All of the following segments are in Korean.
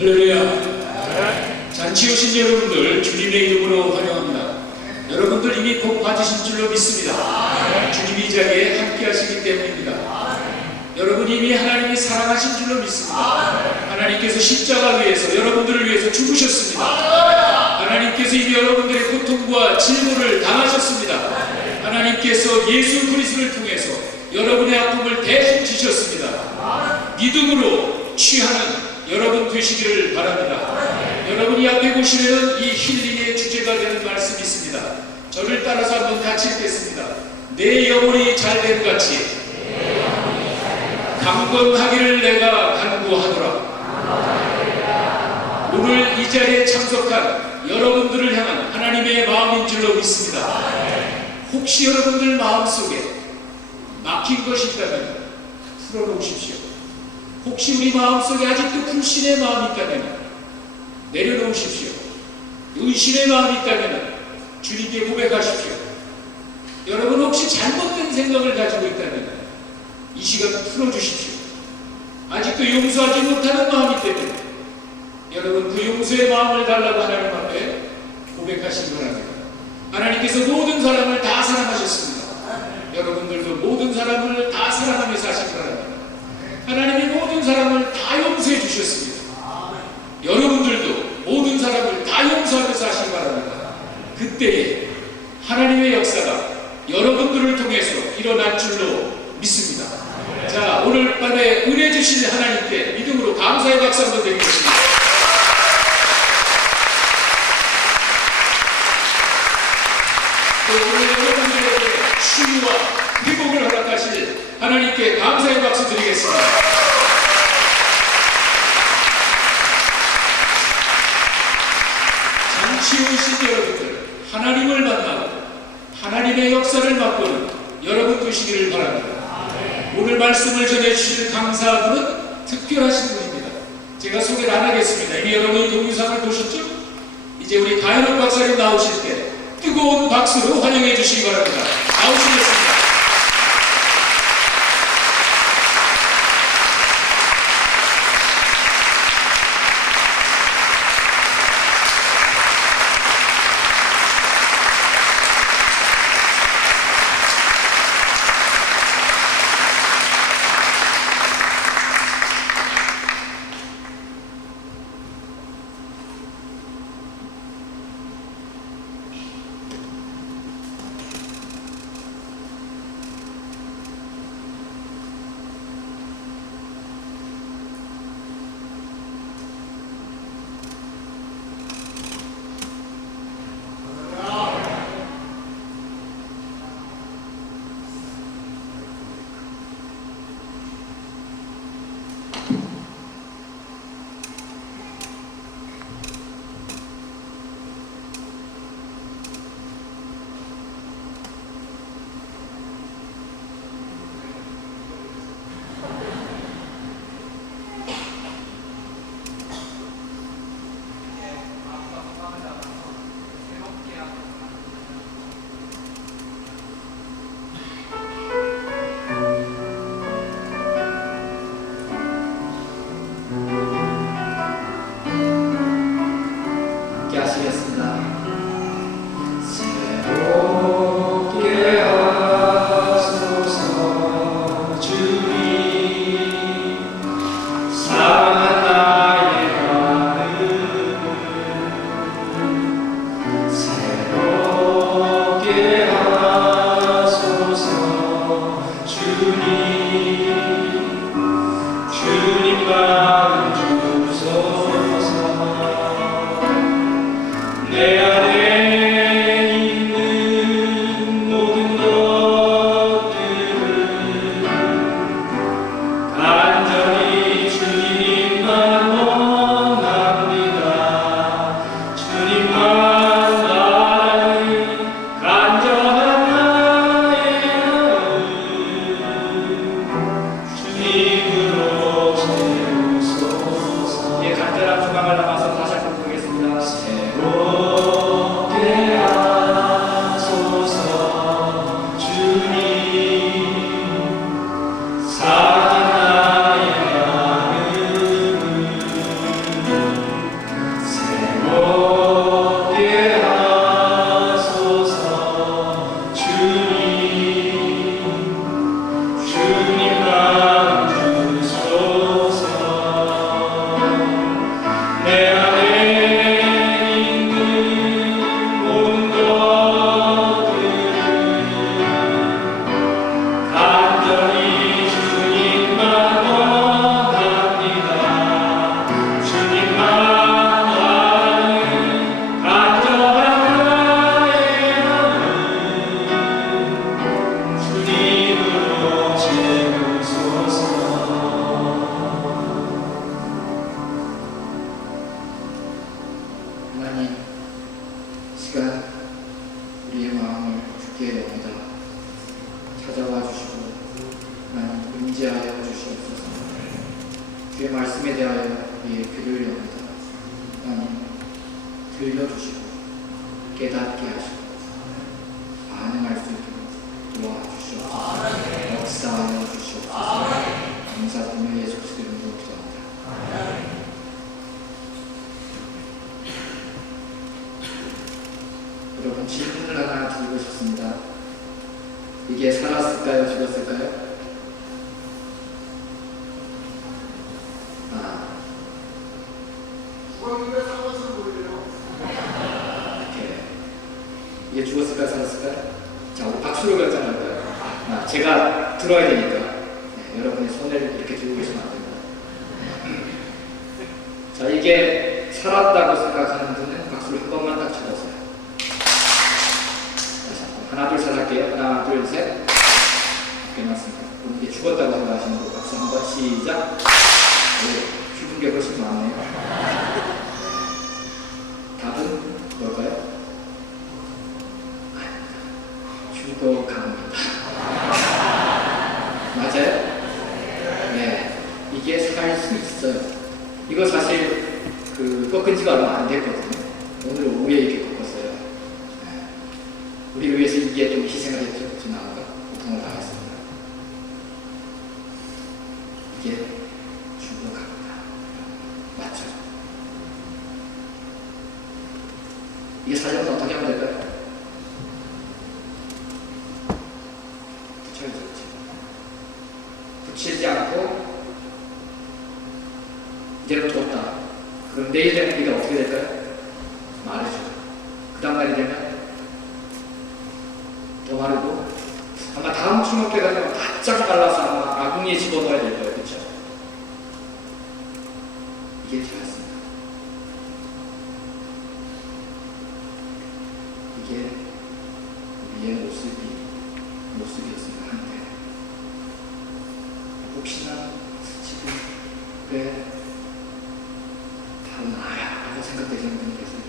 할렐루야. 잔치 오신 여러분들 주님의 이름으로 환영합니다. 여러분들 이미 복 받으신 줄로 믿습니다. 주님이 이 자리에 함께 하시기 때문입니다. 여러분 이미 하나님이 사랑하신 줄로 믿습니다. 하나님께서 십자가 위에서 여러분들을 위해서 죽으셨습니다. 하나님께서 이미 여러분들의 고통과 질고를 당하셨습니다. 하나님께서 예수 그리스도를 통해서 여러분의 아픔을 대신 지셨습니다. 믿음으로 취하는 여러분 되시기를 바랍니다. 여러분이 앞에 보시면 이 힐링의 주제가 되는 말씀이 있습니다. 저를 따라서 한번 같이 읽겠습니다. 내 영혼이 잘됨 같이 강건하기를 내가 간구하노라. 오늘 이 자리에 참석한 여러분들을 향한 하나님의 마음인 줄로 믿습니다. 혹시 여러분들 마음속에 막힌 것이 있다면 풀어놓으십시오. 혹시 우리 마음속에 아직도 불신의 마음이 있다면 내려놓으십시오. 의심의 마음이 있다면 주님께 고백하십시오. 여러분 혹시 잘못된 생각을 가지고 있다면 이 시간 풀어주십시오. 아직도 용서하지 못하는 마음이 때문에 여러분 그 용서의 마음을 달라고 하나님 앞에 고백하시기 바랍니다. 하나님께서 모든 사람을 다 사랑하셨습니다. 여러분들도 모든 사람을 다 사랑하면서 하시기 바랍니다. 하나님이 모든 사람을 다 용서해 주셨습니다. 여러분들도 모든 사람을 다 용서하면서 하시기 바랍니다. 그때에 하나님의 역사가 여러분들을 통해서 일어날 줄로 믿습니다. 자, 오늘 밤에 은혜 주실 하나님께 믿음으로 감사의 박수 한번 드리겠습니다. 또 오늘 여러분들에게 치유와 회복을 허락하실 하나님께 감사의 박수 드리겠습니다. 잔치 오신 여러분들, 하나님을 만나고 하나님의 역사를 맛보는 여러분 되시기를 바랍니다. 오늘 말씀을 전해주실 강사분은 특별하신 분입니다. 제가 소개를 안 하겠습니다. 이미 여러분이 동영상을 보셨죠? 이제 우리 가연욱 박사님 나오실 때 뜨거운 박수로 환영해 주시기 바랍니다. 나오시겠습니다. 하나님, 시간 우리의 마음을 주께 영이다 찾아와 주시고 하나님 임재하여 주시옵소서. 주의 말씀에 대하여 우리의 귀를 여니다 하나님 들려주시고 깨닫게 하시고 반응할 수 있도록 도와주시옵소서. 역사하여 주시옵소서. 감사드리며 예수 그리스도 이름으로 기도합니다. 여러분, 질문을 하나 드리고 싶습니다. 이게 살았을까요? 죽었을까요? 죽었는데 살았을 거예요. 이렇게. 이게 죽었을까요? 살았을까요? 자, 우리 박수로 결정할까요? 제가 들어야 되니까. 네, 여러분의 손을 이렇게 들고 계시면 안 됩니다. 자, 이게 살았다고 생각하는 분은 박수를 한 번만 딱 쳐보세요. 하나 둘 셋 할게요. 하나 둘 셋. 괜찮습니다. 이게 죽었다고 생각하시는 분 박수 한번 시작. 오, 죽은 게 훨씬 많네요. 답은 뭘까요? 죽어갑니다. 맞아요? 네, 이게 살 수 있어요. 이거 사실 꺾은 지가 얼마 안 됐거든요. 오늘 오후에 이렇게 꺾었어요. 우리를 위해서 이게 좀 희생을 했죠. 저 나무가 고통을 당했습니다. 이게 죽어갑니다. 맞죠? 이게 살려면 어떻게 하면 될까요? 붙여야죠. 붙이지 않고 이대로 뒀다. 그럼 내일 되면 네가 어떻게 될까요? 말해줘. 그 다음 날이 되면 더 마르고 아마 다음 추석 때 가면 바짝 갈라서 아마 아궁이에 집어넣어야 될 거예요. 그렇죠? 이게 되었습니다. 이게 우리의 모습이었습니다. 한때 혹시나 지금 왜 다른 나야 라고 생각되시는 분이 계세요.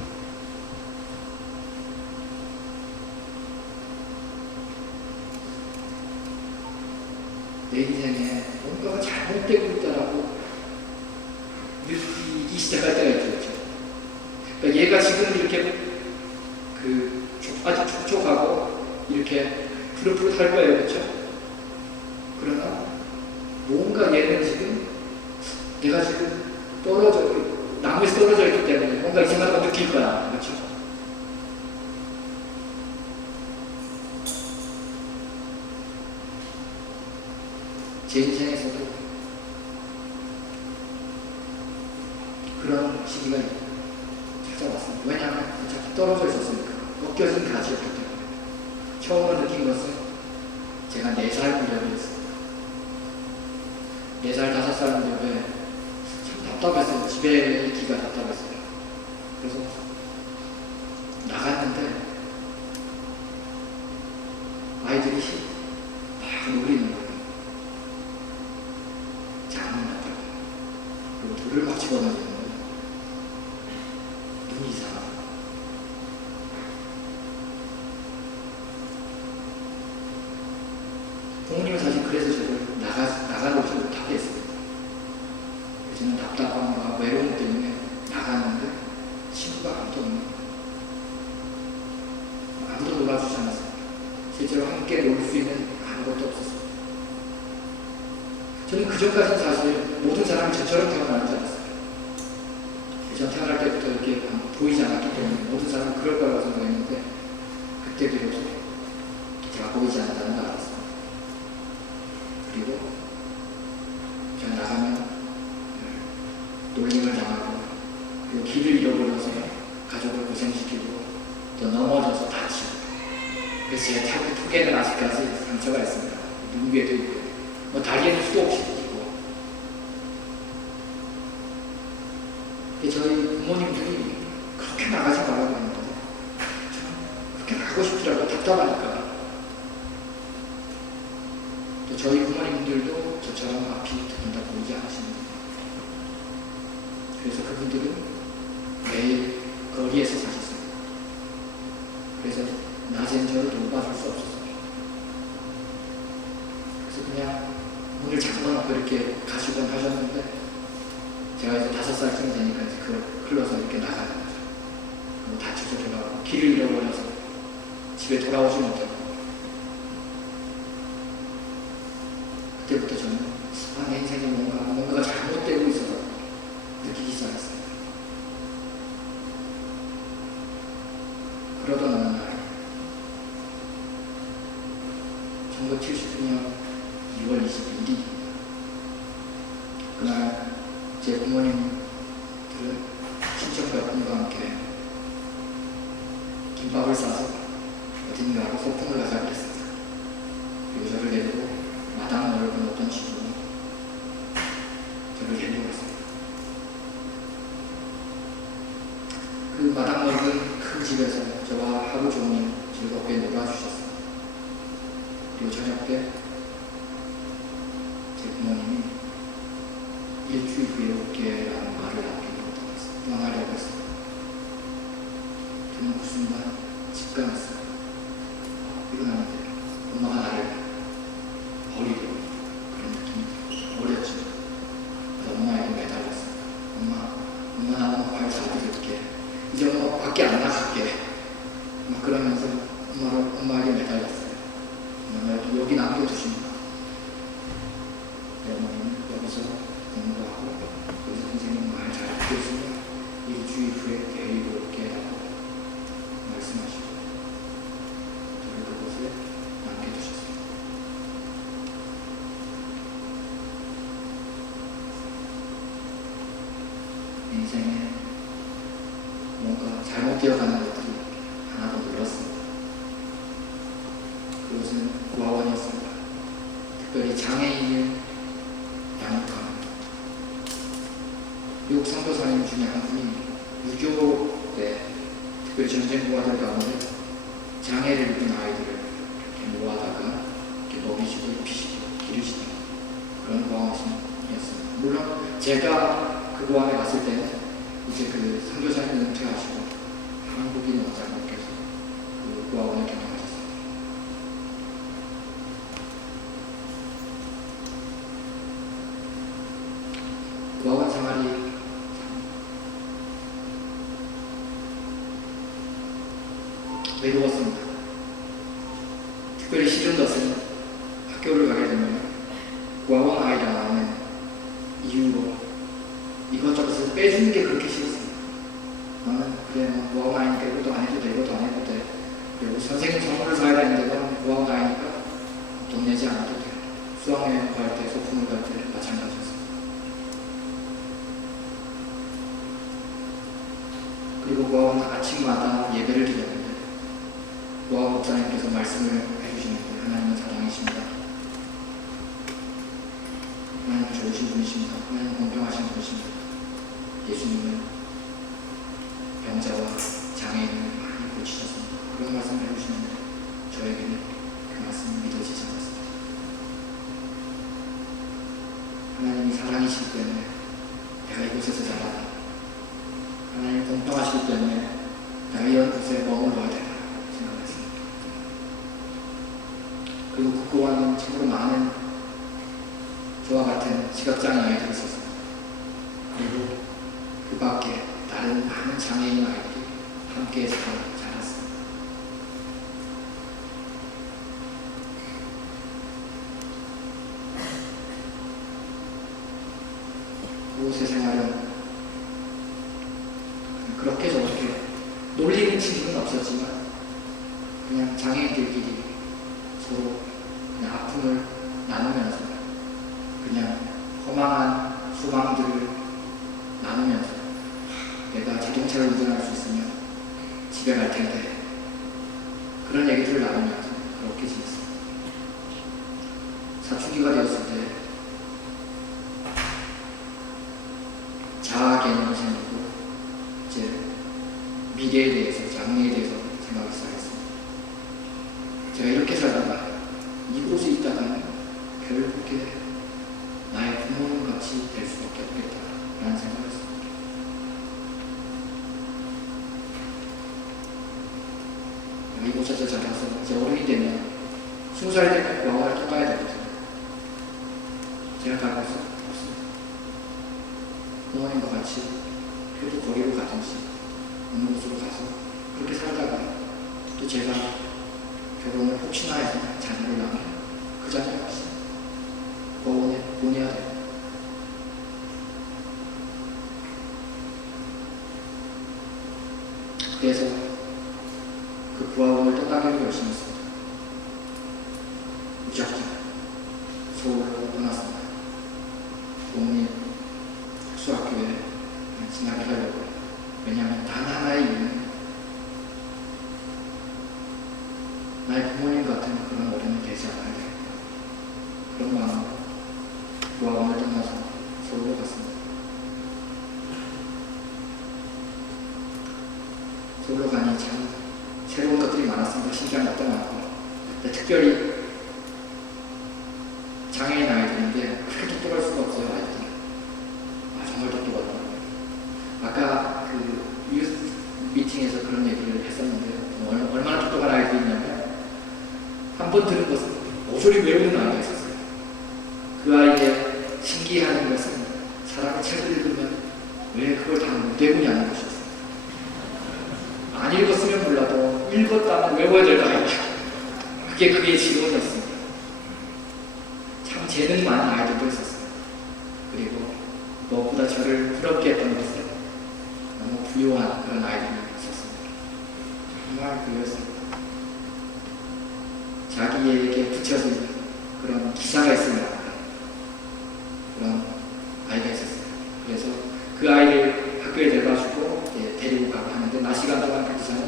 내 인생에 뭔가가 잘못되고 있다라고 느끼기 시작할 때가 있죠. 그러니까 얘가 지금 이렇게 아주 촉촉하고 이렇게 푸릇푸릇할 거예요. 그렇죠? 그러나 뭔가 얘는 지금 내가 지금 나무에서 떨어져 있기 때문에 뭔가 이상한 거 느낄 거야. 그렇죠? 제 인생에서도 그런 시기가 찾아왔습니다. 왜냐하면 자꾸 떨어져 있었으니까. 벗겨진 가지였기 때문에. 처음으로 느낀 것은 제가 4살 무렵이었습니다. 4살, 5살 무렵에 참 답답했어요. 집에 있기가 답답했어요. 그래서 나갔는데 아이들이 막 노리는 거예요. 장난났다고. 그리고 돌을 막 집어던지는 거예요. 눈이 이상하고. 부모님은 사실 그래서 저를 나가놓지 못하게 했습니다. 저는 답답함과 외로움 때문에 나갔는데 친구가 아무도 없는 거예요. 아무도 놀아주지 않았습니다. 실제로 함께 놀 수 있는 아무것도 없었습니다. 저는 그전까지는 사실 모든 사람이 저처럼 태어나는 줄 알았어요. 전 태어날 때부터 이렇게 보이지 않았기 때문에 모든 사람은 그럴 거라고 생각했는데 그때 비로소 제가 보이지 않는다는 걸 알았습니다. 그리고 제가 나가면 놀림을 당하고 그리고 길을 잃어버려서 가족을 고생시키고 또 넘어져서 다치고 그래서 제가 자꾸 턱에는 아직까지 상처가 있습니다. 눈 위에도 있고 뭐 다리에는 수도 없이 있고 저희 부모님들이 그렇게 나가지 말라고 했는데 그렇게 나가고 싶더라고요. 답답하니까. 또 저희 부모님들도 저처럼 앞이 두 분 다 보이지 않으십니다. 그래서 그분들은 매일 거리에서 사셨어요. 그래서 낮엔 저를 돌봐줄 수 없었어요. 그래서 그냥 문을 잠궈놓고 이렇게 가시곤 하셨는데 제가 이제 5살쯤 되니까 이제 그걸 흘러서 이렇게 나가는 거죠. 뭐 다쳐서 돌아가고 길을 잃어버려서 집에 돌아오지 못하고 그때부터 저는 내 인생에 뭔가가 잘못되고 있어서 느끼기 시작했어요. 그러던 어느 날 1979년 2월 22일입니다. 그날 제 부모님들은 친척 몇 분과 함께 김밥을 싸서 어딘가로 소풍을 가자 그랬습니다. 그리고 저를 데리고 마당 넓은 어떤 집으로 저를 데리고 갔습니다. 그 마당 넓은 큰 집에서 저와 하루 종일 즐겁게 놀아주셨습니다. 그리고 저녁 때 제 부모님이 일주일 후에 올게라는 말을 남기고 떠나려고 했습니다. 저는 그 순간 직감했습니다. 이건 안 돼. 엄마가 나를 버리려 그런 느낌이 어렸죠. 그래서 엄마에게 매달렸어요. 엄마 나는 발 잡아줄게. 이제 엄마 밖에 안 나갈게. 막 그러면서 엄마에게 매달렸어요. 엄마가 여기 남겨두십니다. 내 어머니는 여기서 공부하고 여기서 선생님 말 잘 듣고 있으면 일주일 후에 데리고 올게라고 말씀하시고 저를 그곳에 남겨두셨습니다. 인생에 뭔가 잘못되어 가는 것들이 하나도 늘었습니다. 그것은 고아원이었습니다. 특별히 장애인을 양육하는 미국 선교사님 중에 한 분이 6.25 때 특별히 전쟁 고아들 가운데 장애를 입은 아이들을 이렇게 모아다가 이렇게 먹이시고 입히시고 기르시던 그런 고아원이었습니다. 물론 제가 그 고아원에 갔을 때는 이제 그 선교사님 은퇴하시고 한국인 원장님께서 그 고아원을 경영하셨습니다. 고아원 생활이 외로웠습니다. 특별히 싫은 것은 학교를 가게 되면 고아원 아이라는 이유로 이것저것을 빼주는 게 그렇게 싫었습니다. 나는 그래 고아원 아이니까 이것도 안 해도 돼, 이것도 안 해도 돼. 그리고 선생님 선물을 사야 되는데 넌 고아원 아이니까 돈 내지 않아도 돼. 수학여행 갈 때, 소풍을 갈 때 마찬가지였습니다. 그리고 고아원 아침마다 예배를 드렸는데 고아원 목사님께서 말씀을 해주시는데 하나님은 사랑이십니다. 하나님은 좋으신 분이십니다. 하나님은 공평하신 분이십니다. 예수님은 병자와 장애인을 많이 고치셨습니다. 그런 말씀을 해주시는데 저에게는 그 말씀이 믿어지지 않았습니다. 하나님이 사랑이시기 때문에 내가 이곳에서 자라나 하나님 공평하시기 때문에 내가 이런 곳에 머물러야 되나 생각했습니다. 그리고 그 고아는 참으로 많은 저와 같은 시각장애 아이들이 있었습니다. 그리고 그 밖에 다른 많은 장애인 아이들이 함께 자랐습니다. 그곳의 생활은 그렇게 저렇게 놀리는 친구는 없었지만 그냥 장애인들끼리 서로 그냥 아픔을 나누면서 그냥 허망한 소망들을 나누면서 내가 자동차를 운전할 수 있으면 집에 갈 텐데 그런 얘기들을 나누면서 그렇게 지냈습니다. 사춘기가 되었을 때 자아 개념이 생기고 이제 미래에 대해서, 장래에 대해서 생각을 시작했습니다. 제가 이렇게 살다가 이곳에 있다가는 결국에 나의 부모님 같이 될 수밖에 없겠다라는 생각을 했습니다. 이곳에서 자라서 이제 어른이 되면 20살이 되면 고아원을 떠나야 되거든요. 제가 갈 곳은 없습니다. 부모님과 같이 그래도 거리로 가든지 어느 곳으로 가서 그렇게 살다가 또 제가 결혼을 혹시나 해서 자녀를 낳으면 그 자녀 역시 고아원에 보내야 돼요. 그래서 그 고아원을 떠나기로 결심했습니다. 무작정 서울로 떠났습니다. 부모님 특수학교에 진학을 하려고. 왜냐하면 단 하나의 이유는 나의 부모님 같은 그런 어른이 되지 않아야 되겠다. 그런 마음으로 고아원을 떠나서 서울로 갔습니다. 서울로 가니 참 새로운 것들이 많았습니다. 신기한 것도 많고. 특별히 장애인 아이들인데 그렇게 똑똑할 수가 없어요. 아이들은. 정말 똑똑하더라고요. 아까 그 유스 미팅에서 그런 얘기를 했었는데 얼마나 똑똑한 아이들이 있냐면 한 번 들은 것은 모조리 외우는 아이가 있었어요. 그 아이의 신기해하는 것은 사람이 책을 읽으면 왜 그걸 다 못 외우냐는 것이었어요. 안 읽었으면 몰라도 읽었다면 외워야 될 아이다. 그게 그의 지론이었습니다. 참 재능 많은 아이들도 있었어요. 그리고 무엇보다 저를 부럽게 했던 것은 너무 부유한 그런 아이들이 있었습니다. 정말 부유했습니다. 자기에게 붙여진 그런 기사가 있습니다. 그런 아이가 있었어요. 그래서 그 아이를 학교에 내가지고 데리고 가고 하는데 낮 시간 동안 그 기사는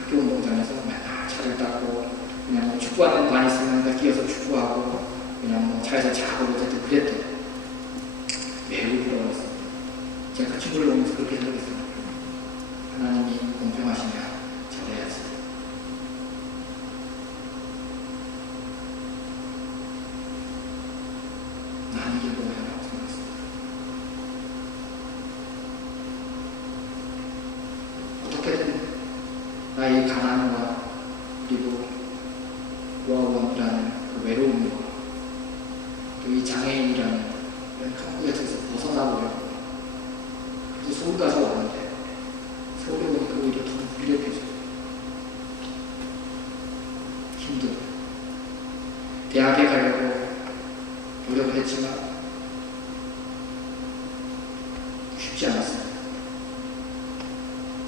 학교 운동장에서 맨날 차를 닦고 그냥 뭐 축구하는 반 있으면 뛰어서 축구하고 그냥 뭐 차에서 자고 어쨌든 그랬던 매우 부러웠습니다. 제가 그 친구를 보면서 그렇게 생각했습니다. 하나님이 공평하시냐 잘해야지. 나는 이게 뭐야 라고 생각했습니다. 어떻게든 나의 가난과 그리고 고아원이라는 그 외로움과 또 이 장애인이라는 이런 한국에서 벗어나보려고 그래서 서울까지 왔는데 서울에 보니까 오히려 더 무력해져. 힘들어. 대학에 가려고 노력을 했지만 쉽지 않았습니다.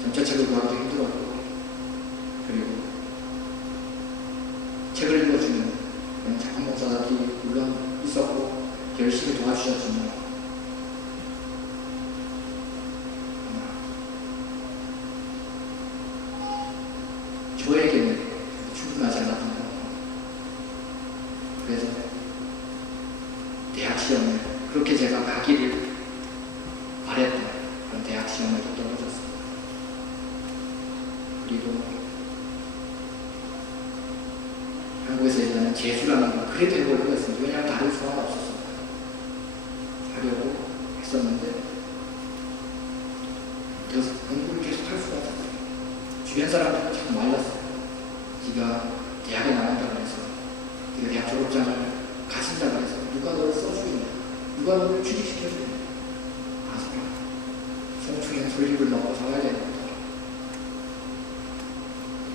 전자책을 구하기도 힘들었고 그리고 책을 읽어주는 그런 작은 목사들이 물론 있었고 열심히 도와주셨지만 저에게는 충분하지 않았던 것 같아요. 그래서 대학 시험을 그렇게 제가 가기를 바랬던 그런 대학 시험을 또 떨어졌습니다. 그리고 한국에서 얘기하는 재수라는 거 그래도 해보려고 했습니다. 왜냐하면 다른 수가 없었습니다. 하려고 했었는데 그래서 공부를 계속 할 수가 없었어요. 주변 사람들은 참 말렸어요. 네가 대학에 나간다 그래서 네가 대학 졸업장을 가진다 그래서 누가 너를 써주겠냐, 누가 너를 취직시켜주겠냐. 아소라 성충에는 솔잎을 먹고 살아야 되는 거다.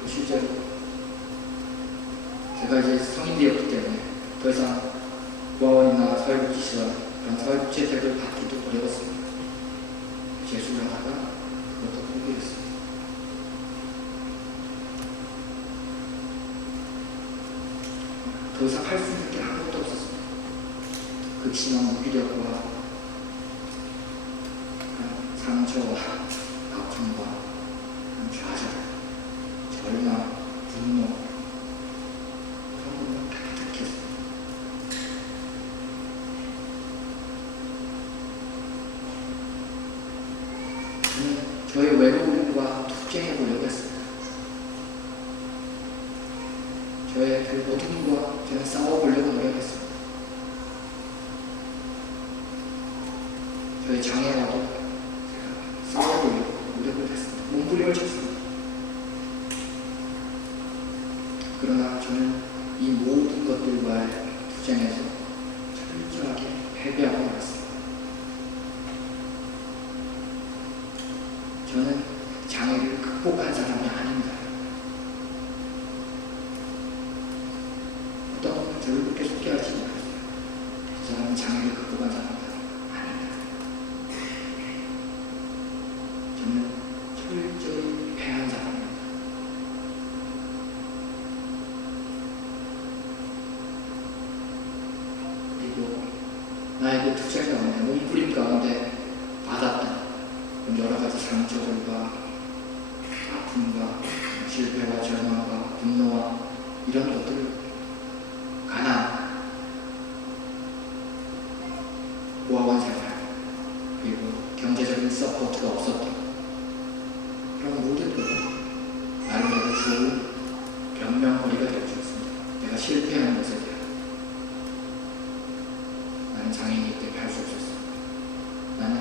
실제로 제가 이제 성인 되었기 때문에 더 이상 고아원이나 사회복지시설 그런 사회복지 혜택을 받기도 어려웠습니다. 재수를 하다가 그것도 포기했습니다. 더 이상 할 수 있는 게 아무것도 없었습니다. 극심한 무기력과 상처와 아픔과 좌절, 절망, 분노 그런 것만 가득했습니다. 저는 저의 외로움과 투쟁해 보려고 했습니다. 저의 그 어둠과 저는 싸워보려고 노력했습니다. 저의 장애와도 제가 싸워보려고 노력을 했습니다. 몸부림을 쳤습니다. 그러나 저는 이 모든 것들과의 투쟁에서 철저하게 패배하고 말았습니다. 저는 장애를 극복한 사람이 아닙니다. 어떤 분은 저를 그렇게 소개하지 못했어요. 그 사람은 장애를 극복한 사람이 아닙니다. 저는 철저히 패한 사람입니다. 그리고 나에게 투쟁 가운데, 몸부림 가운데 받았던 여러 가지 상처들과 아픔과 실패와 절망과 분노와 이런 것들을, 가난, 고아원 생활, 그리고 경제적인 서포트가 없었던 그런 모든 것은 나름대로 좋은 변명거리가 되어주었습니다. 내가 실패하는 것에 대해 나는 장애인이기 때문에 할 수 없었어. 나는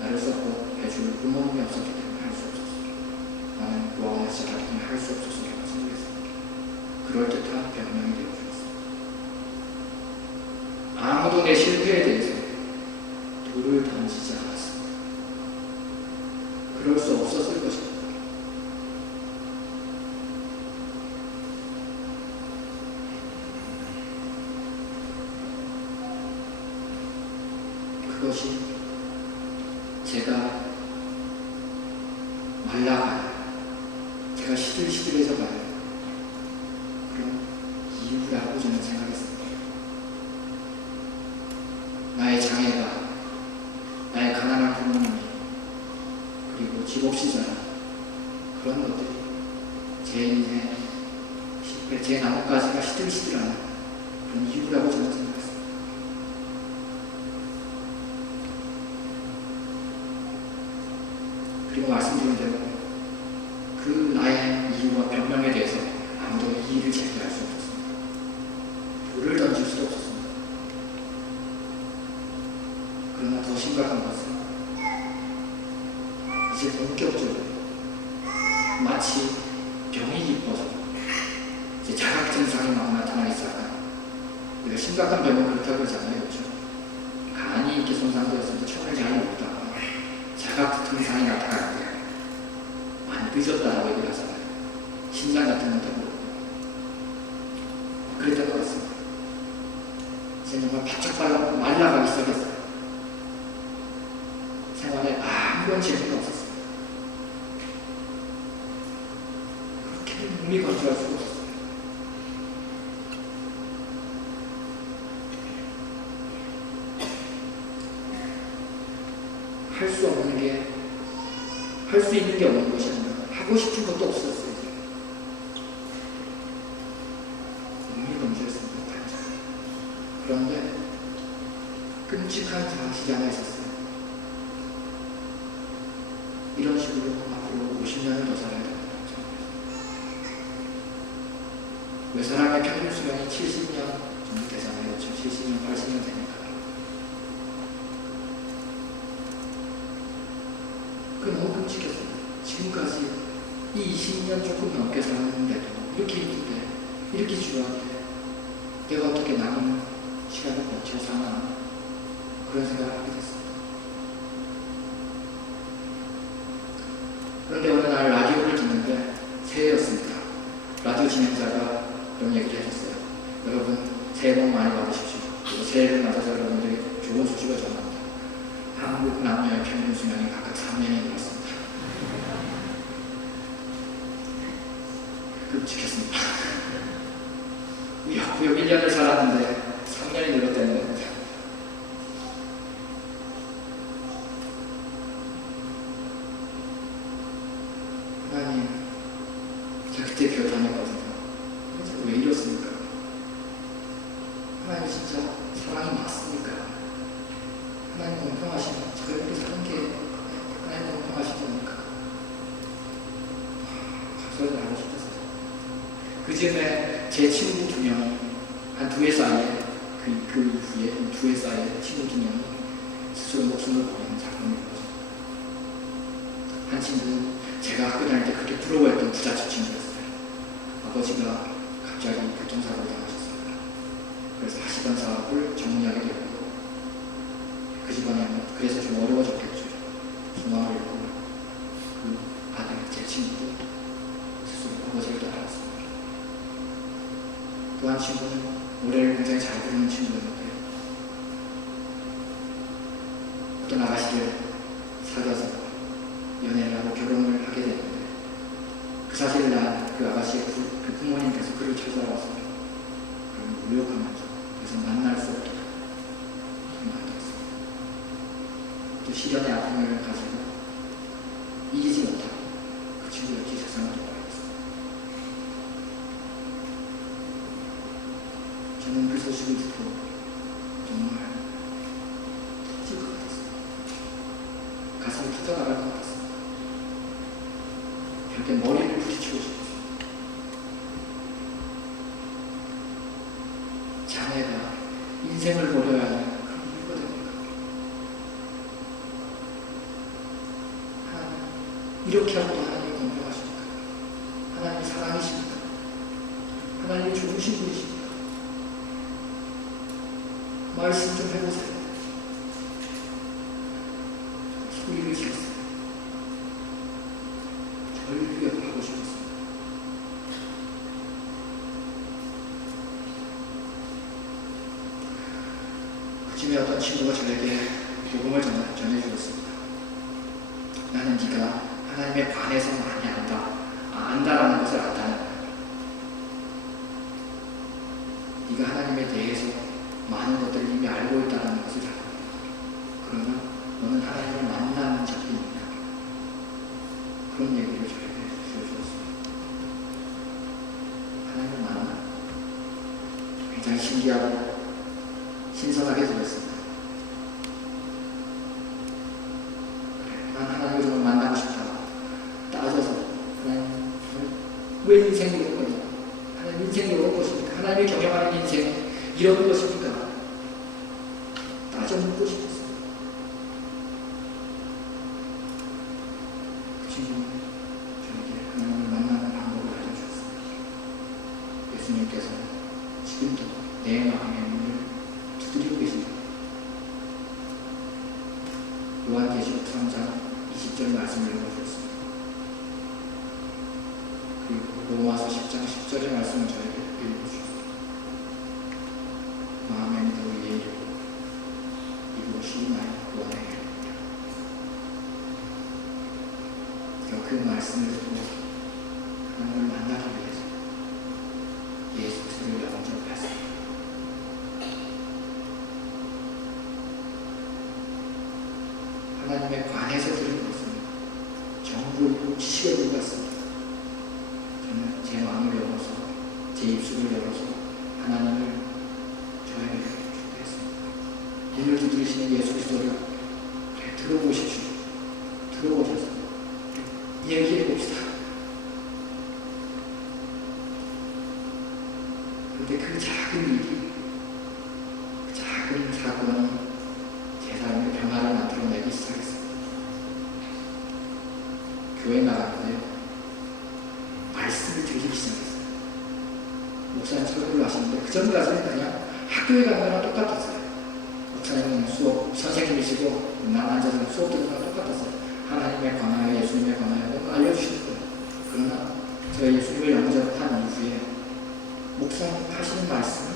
나를 서포트해줄 부모님이 없었기 때문에 할 수 없었어. 나는 고아원에서 자랐기 때문에 할 수 없었어. 라고 생각했습니다. 그럴듯한 변명이 되어주었습니다. 아무도 내 실패에 대해서 돌을 던지지 않았습니다. 그럴 수 없었을 것입니다. 그것이 제가 말라가요, 제가 시들시들해져 가요, 그런 이유라고 저는 생각했습니다. 나의 장애가, 나의 가난한 부모님이, 그리고 집 없이 자란 그런 것들이 제 인생 실패, 제 나뭇가지가 시들시들하는 그런 이유라고 저는 생각했습니다. 그리고 말씀드린 대로 그 나의 이유와 변명에 대해서 아무도 이의를 제기할 수 없었습니다. 돌을 던질 수도 없었습니다. 그러나 더 심각한 것은 이제 본격적으로 마치 병이 깊어서 이제 자각 증상이 막 나타나기 시작한, 우리가 심각한 병은 그렇다고 하잖아요. 그렇죠? 간이 이렇게 손상되었을 때 처음에 잘 모르다가 자각 증상이 나타날 때 많이 늦었다라고 얘기를 하잖아요. 심장 같은 것도 모르고. 그랬던 것 같습니다. 이제 정말 바짝 말라가기 시작했어요. 생활에 아무런 재미가 없었어요. 그렇게 몸이 건조할 수가 없었어요. 할 수 없는 게, 할 수 있는 게 없는 것이 아니라 하고 싶은 것도 없었어요. 몸이 건조했습니다. 그런데 끔찍한 사실이 하나 있었어요. 이런 식으로 앞으로 50년을 더 살아야 된다고 생각했어요. 왜 사람의 평균 수명이 70년 정도 되잖아요. 70년, 80년 되니까. 그 너무 끔찍했어요. 지금까지 이 20년 조금 넘게 살았는데도 이렇게 힘든데, 이렇게 주요한데 내가 어떻게 남은 시간을 버텨 사나, 그런 생각을 하게 됐습니다. 그런데 어느 날 라디오를 듣는데 새해였습니다. 라디오 진행자가 그런 얘기를 해줬어요. 여러분 새해 복 많이 받으십시오. 그리고 새해를 맞아서 여러분들이 좋은 소식을 전합니다. 한국 남녀의 평균 수명이 각각 3년이 늘었습니다. 끔찍했습니다. 우여우여 1년을 살았는데 3년이 늘었다는 겁니다. 하나님, 제가 그때 교회 다녔거든요. 왜 이렇습니까? 하나님 진짜 사랑이 맞습니까? 하나님 공평하시면 제가 이렇게 사는 게 하나님 공평하신 겁니까? 가서는 알고 싶었어요. 그 즈음에 제 친구 2명, 한 2회 사이에, 그 이후에 2회 사이에 친구 2명이 스스로 목숨을 버리는 사건이 있었어요. 한 친구는 제가 학교 다닐 때 그렇게 부러워했던 부잣집 친구였어요. 아버지가 갑자기 교통사고를 당하셨습니다. 그래서 하시던 사업을 정리하게 되었고 그 집안에 그래서 좀 어려워졌겠죠. 중화를 잃고 그 아들, 제 친구도 스스로 아버지를 떠나갔습니다. 또 한 친구는 노래를 굉장히 잘 부르는 친구였는데 어떤 아가씨를 사귀어서 연애를 하고 결혼을 하게 됐는데 그 사실을 난 그 아가씨의 그 부모님께서 그를 찾아와서 그를 모욕하면서 그래서 만날 수 없도록 만들었습니다. 또 시련의 아픔을 가지고 이기지 못하고 그 친구 역시 세상을 떠나갔습니다. 저는 그 소식을 듣고 정말 터질 것 같았습니다. 가슴이 터져나갈 것 같았습니다. 벽에 머리를 부딪히고 싶었습니다. 자네가 인생을 노려야 하는 그런 이유가 됩니까? 하나님, 이렇게 하고도 하나님이 공평하십니까? 하나님이 사랑이십니까? 하나님이 좋으신 분이십니까? 말씀 좀 해보세요. 소리를 지었어요. 절규하고 싶었습니다. 그쯤에 어떤 친구가 저에게 복음을 전해주었습니다. 나는 네가 하나님에 관해서 많이 안다라는 것을 안다는 거야. 네가 하나님에 대해서 많은 것들을 이미 알고 있다는 것을 알고 있다. 그러나 너는 하나님을 만나는 적이 있냐? 그런 얘기를 저에게 들려주었습니다. 하나님을 만나 굉장히 신기하고 신선하게 들었습니다. 그래, 난 하나님을 정말 만나고 싶다. 따져서 하나님 왜 인생이 이런 거냐? 하나님 인생이 이런 것입니까? 하나님이 경영하는 인생은 이런 것입니까? 따져 묻고 싶었습니다. 그 친구는 저에게 하나님을 만나는 방법을 알려주었습니다. 예수님께서 지금도 내 마음의 문을 두드리고 계십니다. 요한계시록 3장 20절 말씀을 읽어주었습니다. 그리고 로마서 10장 10절의 말씀을 저에게 읽어주셨습니다. 마음의 믿음을 예의로 이것이 나의 구원의 길입니다. 그 말씀을 듣고 하나님을 만나기 위해서 예수 그리스도를 영접했습니다. 하나님에 관해서 들은 것은 정보이고 지식의 물 같습니다. 저는 제 마음을 열어서 제 입술을 열어서 하나님을 저에게 주겠습니다. 눈을 두드리시는 예수 그리스도를 들어보십시오. 들어보셔서 얘기해 봅시다. 그런데 그 작은 일이, 그 작은 사건이 제 삶의 변화를 만들어내기 시작했습니다. 교회 나갔는데 말씀을 들리기 시작했어요. 목사님 설교를 하시는데 그 전까지는 그냥 학교에 가는 거랑 똑같았어요. 목사님은 수업 선생님이시고 난 앉아서 수업 듣는 거랑 똑같았어요. 하나님에 관하여 예수님에 관하여 뭔가 알려주시는 거예요. 그러나 제가 예수님을 영접한 이후에 목사님 하시는 말씀은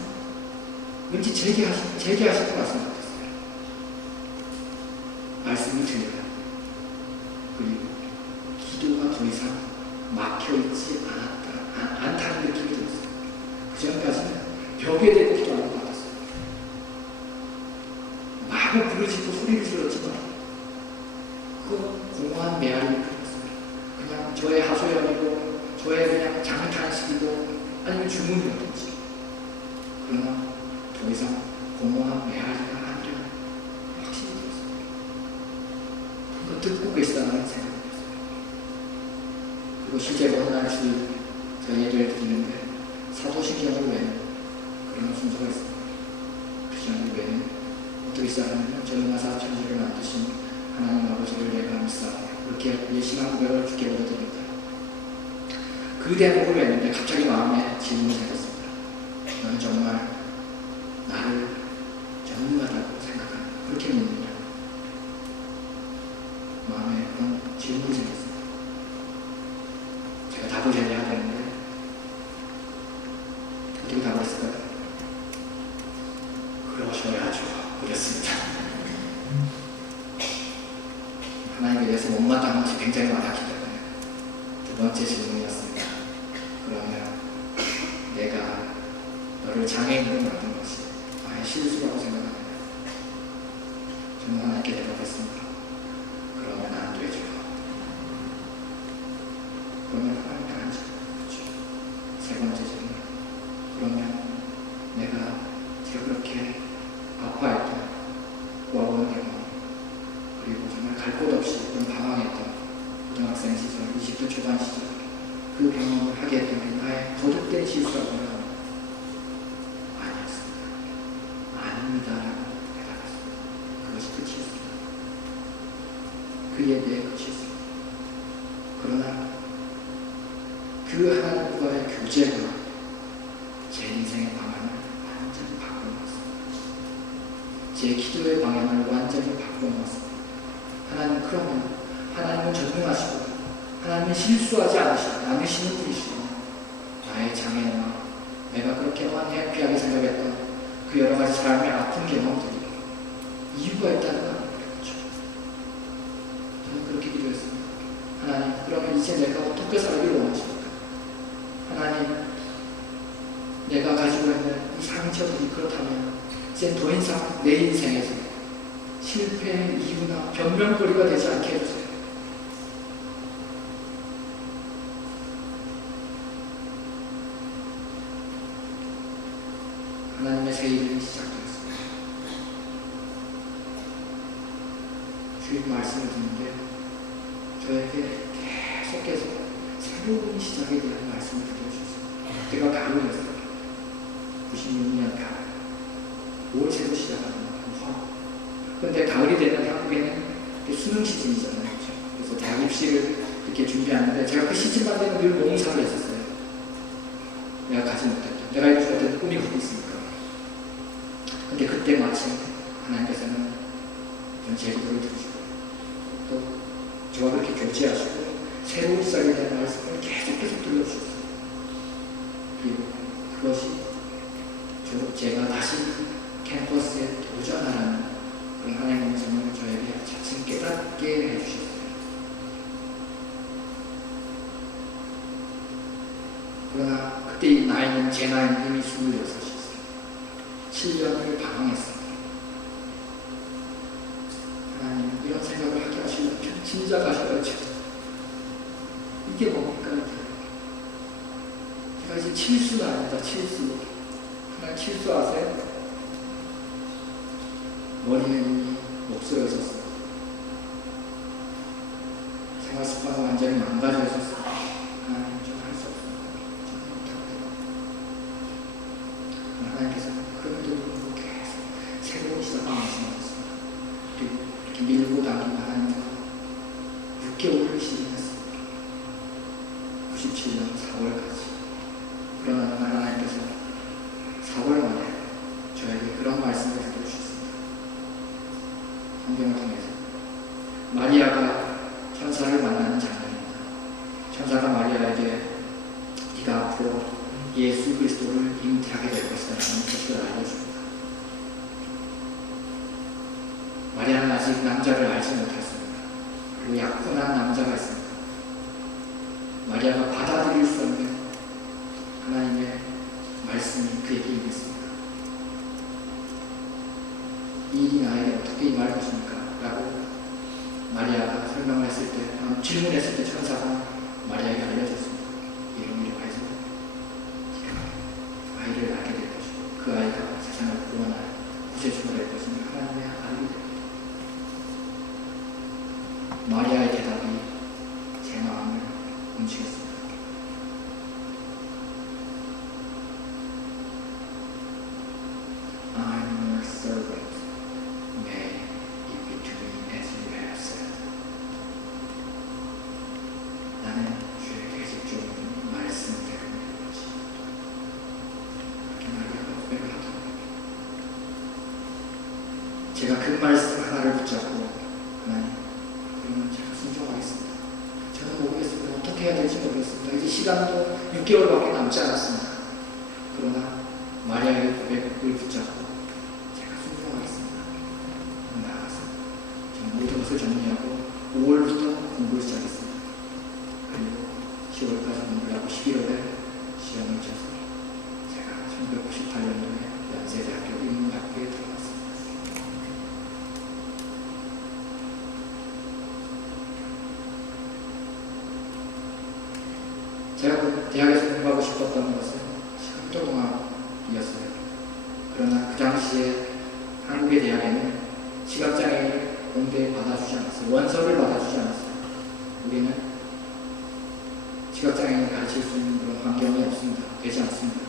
왠지 제게 하시는 말씀 같았어요. 말씀을 들려요. 그리고 기도가 더 이상 막혀있지 않다는 느낌이 들었어요. 그 전까지는 벽에 대고 기도하는 것 같았어요. 마구 부르짖고 소리를 질렀지만 그건 공허한 메아리를 불렀어요. 그냥 저의 하소연이고 저의 그냥 장탄식이고 아니면 주문이었던지. 그러나 더 이상 공허한 메아리가 아니라는 확신이 들었어요. 그거 듣고 계시다는 생각이 들었어요. 그리고 실제로 하나의 주일 제가 예배를 드리는데 사도신경을 외는 그런 순서가 있습니다. 그 시간을 외는 어떻게 시작하냐면 전능하사 천지를 만드신 하나님 아버지를 내가 믿사오니 그렇게 예심한 고백을 주께 올려드립니다. 그 대목을 외는데 갑자기 마음에 질문이 생겼습니다. 저는 정말 나를 전능하다고 생각하는 그렇게 믿느냐 마음에 그런 질문이 생겼어요. 제가 답을 해야 되는데 어떻게 답을 했을까요? 그러셔야죠. 그랬습니다. 하나님에 대해서 못마땅한 것이 굉장히 많았기 때문에 두 번째 질문이었습니다. 그러면 내가 너를 장애인으로 만든 것이 나의 실수라고 생각하느냐? 저는 하나님께 대답했습니다. 그러면 안 되죠. 그러면 하나님께 안 되죠. 세 번째 질문. 그러면 내가 그렇게 아파했던 어려운 경험 그리고 정말 갈 곳 없이 그런 방황했던 고등학생 시절, 20대 초반 시절 그 경험을 하게 했던 게 나의 거듭된 실수라고는 아니었습니다. 아닙니다라고 대답했습니다. 그것이 끝이었습니다. 그에 대해 끝이었습니다. 그러나 그 하나님과의 교제가 제 인생의 방향을 완전히 바꿔놓았습니다. 제 기도의 방향을 완전히 바꿔놓았습니다. 하나님, 그러면 하나님은 전능하시고 하나님은 실수하지 않으시는 분이시고 나의 장애나 내가 그렇게 해피하게 생각했던 그 여러 가지 삶의 아픈 경험들이 이유가 있다는 거 아니겠죠? 저는 그렇게 기도했습니다. 하나님, 그러면 이제 내가 어떻게 살기를 원하십니까? 하나님, 내가 가지고 있는 이 상처들이 그렇다면 이제 더 이상 내 인생에서 실패의 이유나 변명거리가 되지 않게 해주세요. 하나님의 새 일이 시작되었습니다. 주님 말씀을 듣는데 저에게 계속해서 새로운 시작에 대한 말씀을 들려주셨습니다. 그때가 가을이었어요. 96년 가을. 5월 새로 시작하는 거예요. 그런데 가을이 되면 한국에는 수능 시즌이잖아요. 그렇죠? 그래서 대학 입시를 이렇게 준비하는데 제가 그 시즌만 되면 늘 몽상을 했었어요. 내가 가지 못했던, 내가 이루지 못했던 꿈이 갖고 있으니까. 근데 그때 마침 하나님께서는 제 기도를 들으시고 또 저와 그렇게 교제하시고 새로운 시작에 대한 말씀을 계속해서 들려주셨어요. 그리고 그것이 제가 다시 캠퍼스에 도전하라는 그런 하나님의 음성을 저에게 차츰 깨닫게 해주셨어요. 그러나 그때 나이는 제 나이는 이미 26이었어요. 7년을 방황했습니다. 하나님, 이런 생각을 하게 하시려면 진작 하셔야죠. 이게 뭡니까? 제가 이제 칠수가 아니다. 칠수. 그냥 칠수하세요. 머리는 이미 목소리였었어요. 생활 습관은 완전히 망가져 있었어요. 하나님, 좀 할 수 없습니다. 하나님께서 그럼에도 불구하고 계속 새로운 시작을 말씀하셨습니다. 그리고 이렇게 밀고 당긴 하나님과 6개월을 시행했습니다. 97년 4월까지. 그러나 하나님께서 4월 만에 저에게 그런 말씀을 들려주셨습니다. 성경을 통해서 마리아가 천사를 만나는 장면입니다. 천사가 마리아에게 네가 앞으로 예수 그리스도를 잉태하게 될 것이다 라는 소식을 알려줍니다. 마리아는 아직 남자를 알지 못했습니다. 그리고 약혼한 남자가 있습니다. 마리아가 받아들일 수 없는 하나님의 말씀이 그에게 임했습니다. 이 일이 나에게 어떻게 임할 것입니까? 라고 마리아가 설명을 했을 때, 질문했을 때 천사가 마리아에게 알려줬습니다. 이러이러 해서 아이를 낳게 될 것이고 그 아이가 세상을 구원할 구세주가 될 것임을 하나님의 알게 됩니다. 마리아의 대답이 제 마음을 움직였습니다. I'm your servant. May it be to me as you have said. 나는 주의 계속 좀 말씀대로 이렇게 마리아가 제가 그 말씀 하나를 붙잡고 하나님, 그러면 제가 순종하겠습니다. 저는 모르겠습니다. 어떻게 해야 될지 모르겠습니다. 이제 시간도 6개월밖에 남지 않았습니다. 그러나 마리아의 고백을 붙잡고 제가 순종하겠습니다. 나아가서 저는 모든 것을 정리하고 5월부터 공부를 시작했습니다. 그리고 10월까지 공부를 하고 11월에 시험을 쳐서 제가 1998년도에 연세대학교 인문학부에 들어갔습니다. 제가 그 대학에서 공부하고 싶었던 것은 시각도공학이었어요. 그러나 그 당시에 한국의 대학에는 시각장애인을 공대에 받아주지 않았어요. 원서를 받아주지 않았어요. 우리는 시각장애인을 가르칠 수 있는 그런 환경이 없습니다. 되지 않습니다.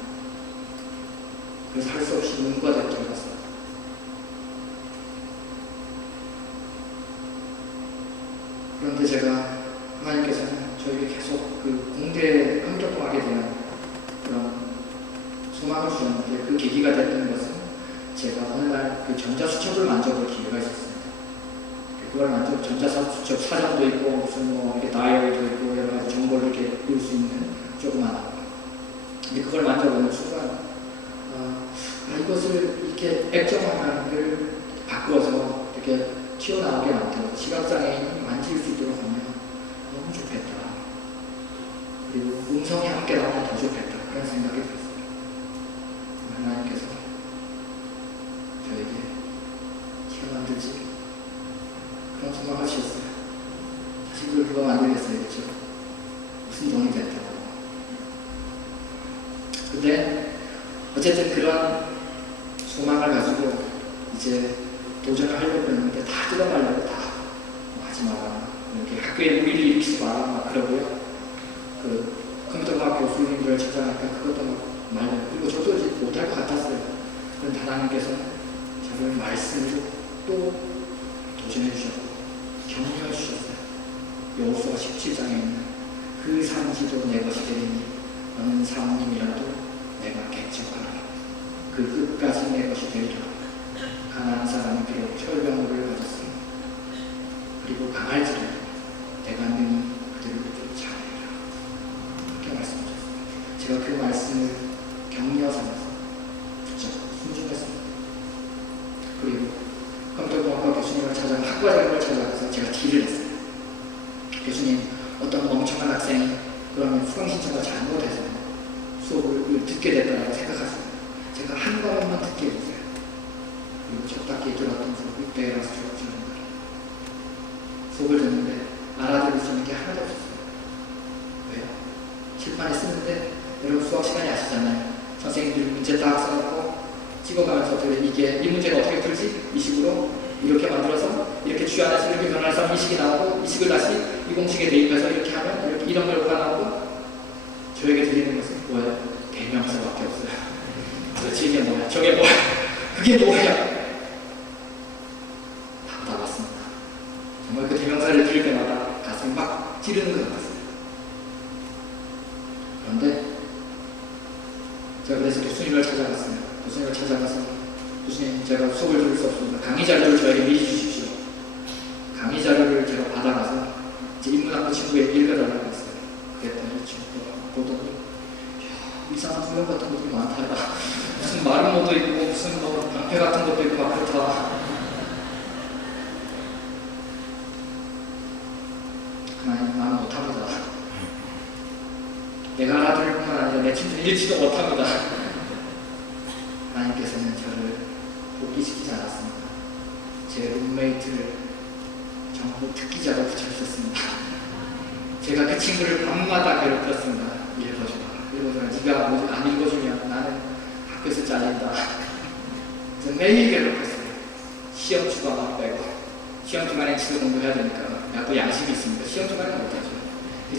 그래서 할 수 없이 문과대에 들어갔어요. 그런데 제가 하나님께서는 저에게 계속 그 공대 환경공학에 대한 그런 소망을 주셨는데, 그 계기가 됐던 것은 제가 어느 날 그 전자수첩을 만져볼 기회가 있었습니다. 그걸 만져 전자수첩 사전도 있고 무슨 뭐 이렇게 다이어리도 있고 여러 가지 정보를 이렇게 넣을 수 있는 조그만. 근데 그걸 만져보는 순간 이것을 이렇게 액정화면을 바꿔서 이렇게 튀어나오게 만들어서 시각장애인이 만질 수 있도록 하면 너무 좋겠다. 그리고 음성이 함께 나오면 더 좋겠다. 그런 생각이 들었어요. 하나님께서 저에게 제가 만들지 그런 소망을 주셨어요. 사실 그걸 누가 만들겠어요, 그렇죠? 무슨 돈이 됐다고. 근데 어쨌든 그런 소망을 가지고 이제 도전을 하려고 했는데 다 들어가려고 다 하지 마라. 이렇게 학교에 무리를 일으키지 마라 막 그러고요. 그 컴퓨터공학 교수님들을 찾아가니까 그것도 막 말고, 그리고 저도 이제 못할 것 같았어요. 그런데 하나님께서는 저를 말씀으로 또 도전해 주셨고 격려해 주셨어요. 여호수아 17장에 있는 그 산지도 내 것이 되리니 너는 사모님이라도 내가 개척하라. 그 끝까지 내 것이 되리라. 가난한 사람이 비록 철병물을 가졌으니 그리고 강할지라도 내가 능히 그들을 쫓아내리라. 그렇게 말씀하셨어요. 제가 그 말씀을 격려 삼아서 붙잡고 순종했습니다. 그리고 컴퓨터공학과 교수님을 찾아가 학과장님을 찾아가서 제가 딜을 했어요. 교수님, 어떤 멍청한 학생이 그러면 수강 신청을 잘못해서 수업을 듣게 됐다고 생각하세요. 제가 한 과목만 듣게 해주세요. 그리고 첫 학기에 들었던 수업이 베라스 수업입니다. 수업을 듣는데 알아들을 수 있는 게 하나도 없었어요. 왜요? 칠판에 쓰는데 여러분 수학 시간에 아시잖아요. 선생님들이 문제 딱 써놓고 찍어가면서 이게 이 문제가 어떻게 풀지? 이 식으로 이렇게 만들어서 이렇게 주안에서 이렇게 변화해서 이 식이 나오고 이 식을 다시 이 공식에 대입해서 이렇게 하면 이렇게 이런 결과가 나오고, 저에게 드리는 것은 뭐예요? 대명사밖에 없어요. 그렇지, 이게 뭐야? 저게 뭐야? 그게 뭐야? 답답했습니다. 정말 그 대명사를 들을 때마다 가슴이 막 찌르는 것 같았어요. 그런데 제가 그래서 교수님을 찾아갔어요. 교수님을 찾아가서 교수님, 제가 수업을 들을 수 없습니다. 강의 자료를 저에게 미리 주십시오. 강의 자료를 제가 받아가서 제 인문학부 친구에게 읽어달라고 했어요. 그랬더니 친구가 보더니 이상한 후렴 같은 것들이 많다. 무슨 마름모도 있고 무슨 뭐 방패 같은 것도 있고 막 그렇다. 하나님, 나는 못합니다. 내가 알아들을 뿐만 아니라 내 친구는 읽지도 못합니다. 하나님께서는 저를 복귀시키지 않았습니다. 제 룸메이트를 전부 특기자로 붙여주셨습니다. 제가 그 친구를 밤마다 괴롭혔습니다. 읽어주라. 네가 안 읽어주면 나는 학교에서 잘린다. 그래서 매일 괴롭혔어요. 시험 주간 빼고. 시험 주간에 집에 공부해야 되니까 또 양심이 있습니다. 시험 주간에 못하죠.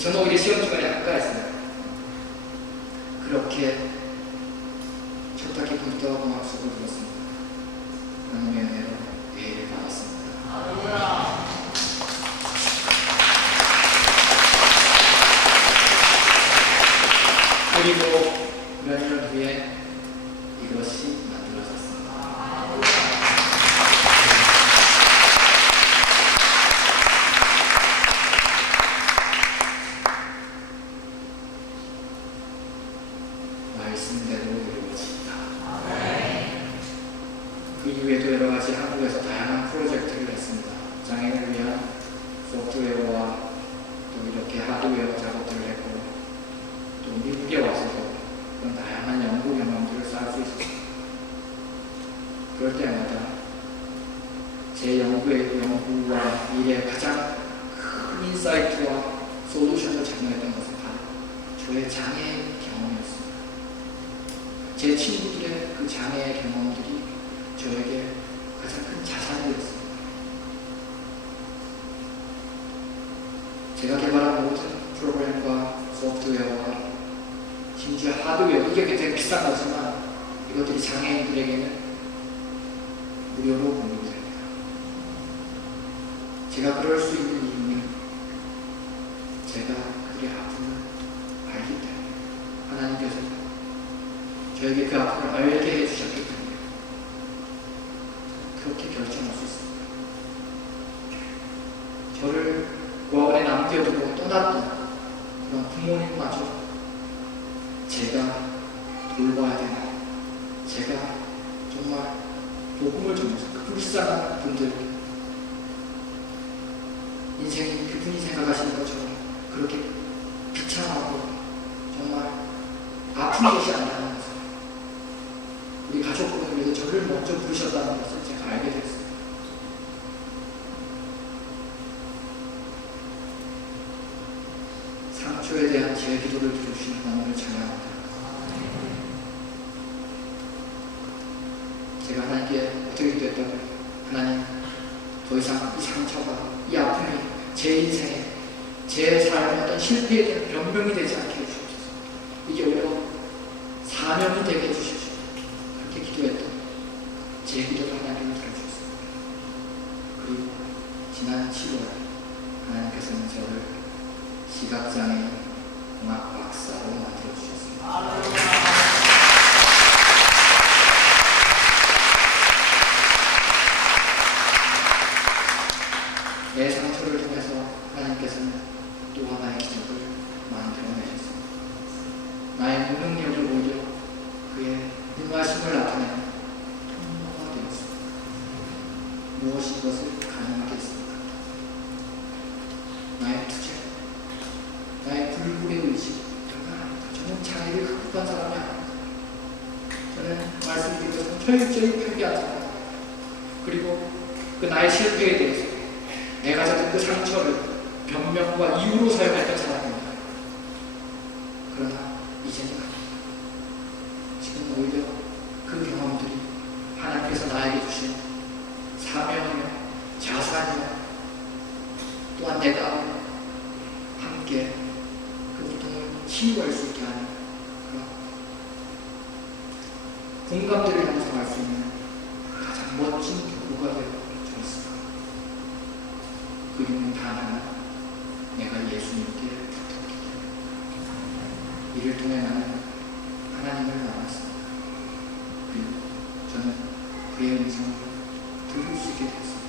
저는 오히려 시험 주간에 학과했어요. 그렇게 첫 학기 컴퓨터공학 수업을 들었습니다. 하나님의 은혜로 예를 받았습니다. 그리고 몇 년 후에 이것이 만들어졌습니다. 솔루션을 작성했던 것은 바로 저의 장애의 경험이었습니다. 제 친구들의 그 장애의 경험들이 저에게 가장 큰 자산이었습니다. 제가 개발한 모든 프로그램과 소프트웨어와 심지어 하드웨어, 이게 굉장히 비싼 거지만 이것들이 장애인들에게는 무료로 공급됩니다. 제가 그럴 수 있는 이유는 제가 그들의 아픔을 알기 때문에, 하나님께서 저에게 그 아픔을 알게 해주셨기 때문에 그렇게 결정할 수 있습니다. 저를 고아원에 남겨두고 떠났던 그런 부모님마저 제가 돌봐야 되나, 제가 정말 복음을 전해서 그 불쌍한 분들, 인생이 그분이 생각하시는 것처럼 그렇게 비참하고 정말 아픈 것이 아니라는 것을, 우리 가족분을 위해서 저를 먼저 부르셨다는 것을 제가 알게 됐습니다. 상처에 대한 제 기도를 들으시는 하나님을 찬양합니다. 제가 하나님께 어떻게 기도했다고요? 하나님, 더 이상 이 상처가, 이 아픔이 제 인생에, 제 삶의 어떤 실패에 대한 변명이 되지 않게 해주옵소서. 이게 오히려 사명이 되게 해주십시오. 그렇게 기도했던 제 기도를 하나님께서 들어주셨습니다. 그리고 지난 7월 하나님께서는 저를 시각장애인 공학 박사로 만들어주셨습니다. 내 상처를 통해서 하나님께서는 또 하나의 기적을 만들어내셨습니다. 나의 무능력을 오히려 그의 능하심을 나타내는 통로가 되었습니다. 무엇이 이것을 가능하게 했습니까? 나의 투쟁, 나의 불굴의 의지, 그런 아닙니다. 저는 자기를 극복한 사람이 아닙니다. 저는 말씀드린 것처럼 철저히 회개한 사람입니다. 그리고 그 나의 실패에 대해서 내가 가진 그 상처를 변명과 이유로 사용했던 사람입니다. 그러나 이제는 지금 오히려 그 경험들이 하나님께서 나에게 주신 사명이며 자산이며 또한 내가 함께 그 고통을 치유할 수 있게 하는 그런 공감대를 형성할 수 있는 가장 멋진 도구가 되어 있습니다. 그 이유는 단 하나, 내가 예수님께 붙었기 때문에. 이를 통해 나는 하나님을 만났습니다. 그리고 저는 그의 음성을 들을 수 있게 됐습니다.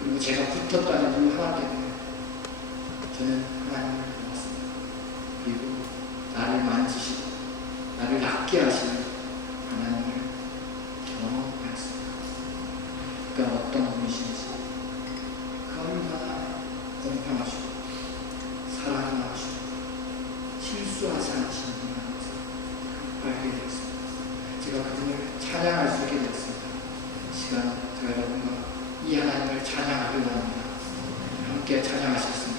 그리고 제가 붙었다는 이유 하나 때문에 저는 하나님을 만났습니다. 그리고 나를 만지시고 나를 낫게 하시는 하나님을 경험하였습니다. 그가 어떤 분이신지, 얼마나 공평하시고 사랑이 많으시고 실수하지 않으시는 분이라는 것을 알게 되었습니다. 제가 그분을 찬양할 수 있게 되었습니다. 시간 제가 여러분과 이 하나님을 찬양하기로 합니다. 함께 찬양하셨습니다.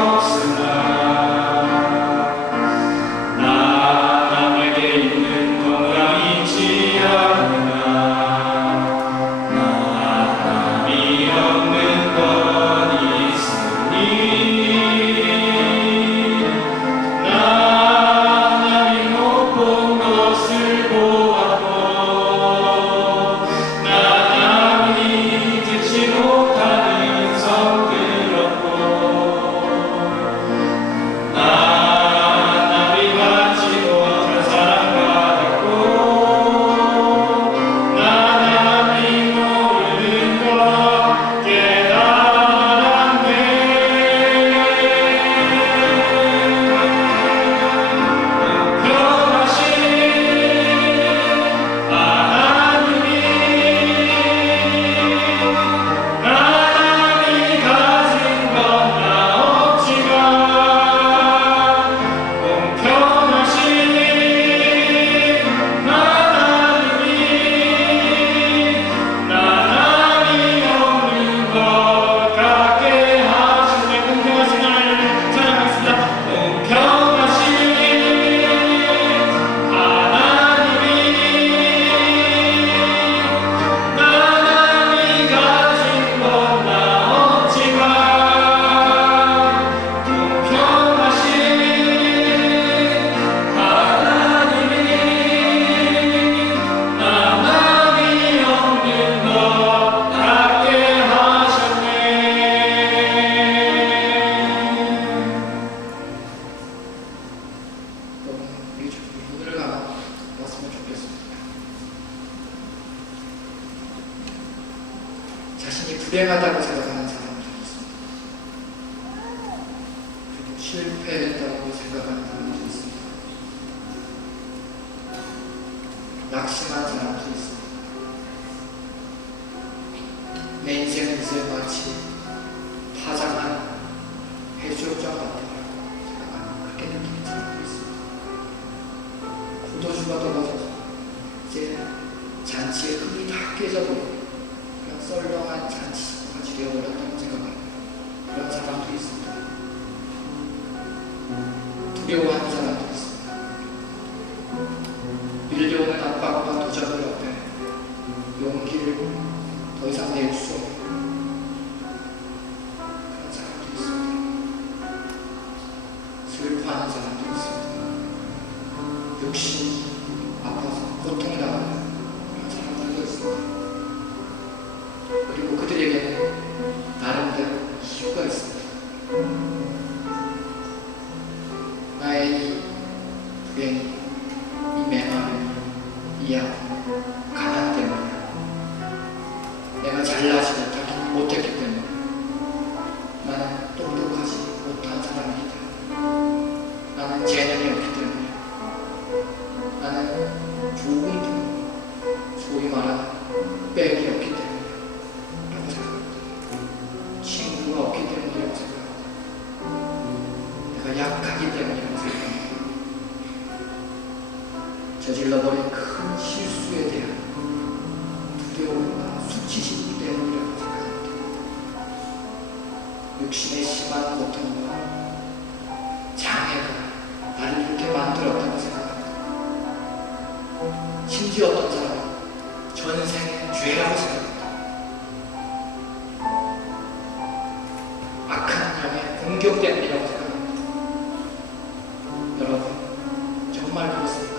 없으나 불행하다고 생각하는 사람들이 있습니다. 그리고 실패했다고 생각하는 사람들이 있습니다. 낙심한 사람들이 있습니다. 내 인생은 이제 마치 파장한 해수욕장 같다고 생각하는 그렇게 느끼는 사람들이 있습니다. 포도주가 떨어져서 이제 잔치의 흙이 다 깨져버리고 그런 썰렁한 잔치가 되어버렸다고 생각하는 그런 사람도 있습니다. 두려워하는 사람도 있습니다. 밀려오는 압박과 도전을 옆에 용기를 더 이상 낼 수 없는 그런 사람도 있습니다. 슬퍼하는 사람도 있습니다. 육신 아파서 고통당하는 그런 사람들도 있습니다. 그리고 그들에게는 나름대로 이유가 있습니다. 나의 이 불행이, 이 메마름, 이 아픔, 가난 때문에 내가 잘나지 못했기 때문에 나는 똑똑하지 못한 사람이기 때문에 나는 재능이 없기 때문에 나는 좋은 분, 소위 말하는 백이 없기 때문에 라고 생각합니다. 친구가 없기 때문이라고 생각합니다. 내가 약하기 때문이라고 생각합니다. 저질러버린 큰 실수에 대한 두려움과 수치심 때문이라고 생각합니다. 육신의 심한 고통과 장애가 나를 이렇게 만들었다고 생각합니다. 심지어 어떤 사람은 전생의 죄라고 생각합니다. 악한 영의 공격 때문이라고 생각합니다. 여러분, 정말 그렇습니까?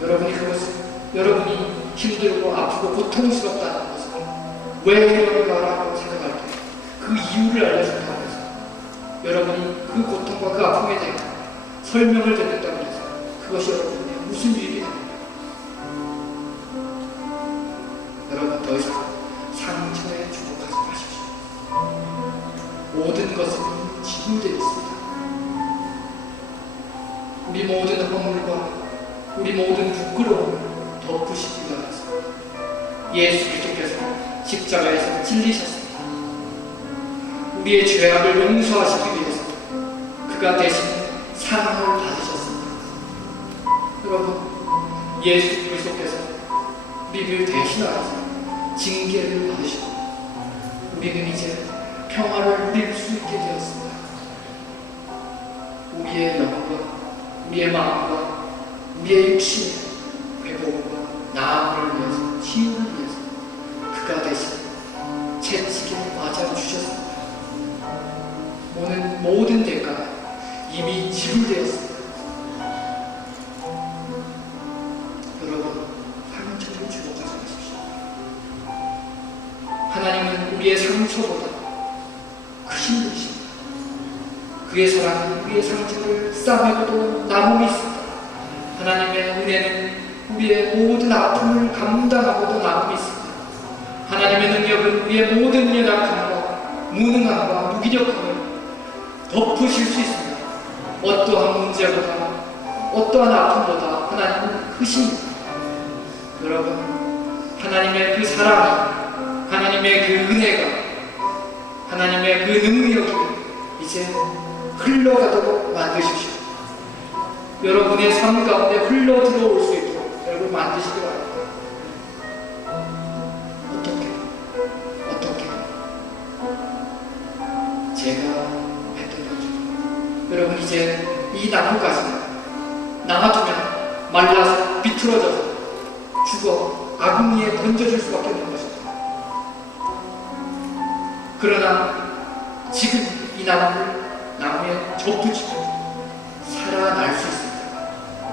여러분이 그것을, 여러분이 힘들고 아프고 고통스럽다는 것을 왜 이런가라고 생각할 때 그 이유를 알려준다고 해서 여러분이 그 고통과 그 아픔에 대해 설명을 듣는다고 해서 그것이 여러분에게 무슨 유익이 됩니까? 여러분, 더 이상 상처에 주목하지 마십시오. 모든 것은 지불되어 있습니다. 우리 모든 허물과 우리 모든 부끄러움을 덮으시기 위해서 예수 그리스도께서 십자가에서 찔리셨습니다. 우리의 죄악을 용서하시기 위해서 그가 대신 사랑을 받으셨습니다. 여러분, 예수 그리스도께서 우리를 대신하여서 징계를 받으시고 우리는 이제 평화를 누릴 수 있게 되었습니다. 우리의 영과 우리의 마음과 우리의 육신의 회복과 나음을 위해서, 치유를 위해서 그가 대신 채찍에 맞아 주셨습니다. 오늘 모든 대가가 이미 지불되었습니다. 여러분, 상처를 주목하지 마십시오. 하나님은 우리의 상처보다 크신 분이십니다. 그의 사랑은 우리의 상처를 싸매고도 남음이 있습니다. 하나님의 은혜는 우리의 모든 아픔을 감당하고도 남음이 있습니다. 하나님의 능력은 우리의 모든 연약함과 무능함과 무기력함을 덮으실 수 있습니다. 어떠한 문제보다, 어떠한 아픔보다 하나님은 크십니다. 여러분, 하나님의 그 사랑이, 하나님의 그 은혜가, 하나님의 그 능력이 이제 흘러가도록 만드십시오. 여러분의 삶 가운데 흘러 들어올 수 있도록 여러분 만드시기 바랍니다. 어떻게? 제가 했던 거죠. 여러분, 이제 이 나무가지는 놔두면 말라서 비틀어져서 죽어 아궁이에 던져질 수밖에 없는 것입니다. 그러나 지금 이 나무에 접붙이고 살아날 수 있습니다.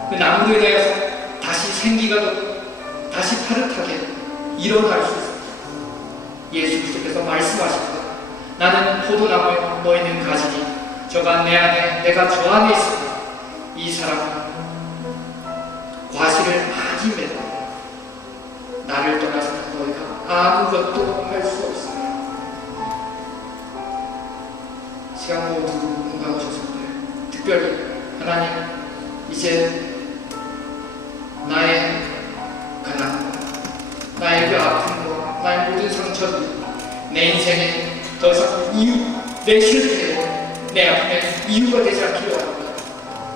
그 나무에 대해서 다시 생기가 돋고 다시 파릇하게 일어날 수 있습니다. 예수 그리스도께서 말씀하십니다. 나는 포도나무에 너희는 가지니 저가 내 안에 내가 저 안에 있습니다. 이 사람은 과실을 많이 맺고 나를 떠나서는 너희가 아무것도 할 수 없습니다. 시간 모두 공감하셨습니다. 특별히 하나님, 이제 나의 가난, 나의 그 아픔과 나의 모든 상처들이 내 인생에 더 이상 내 실패에, 내 아픔에 이유가 되지 않기를 원합니다.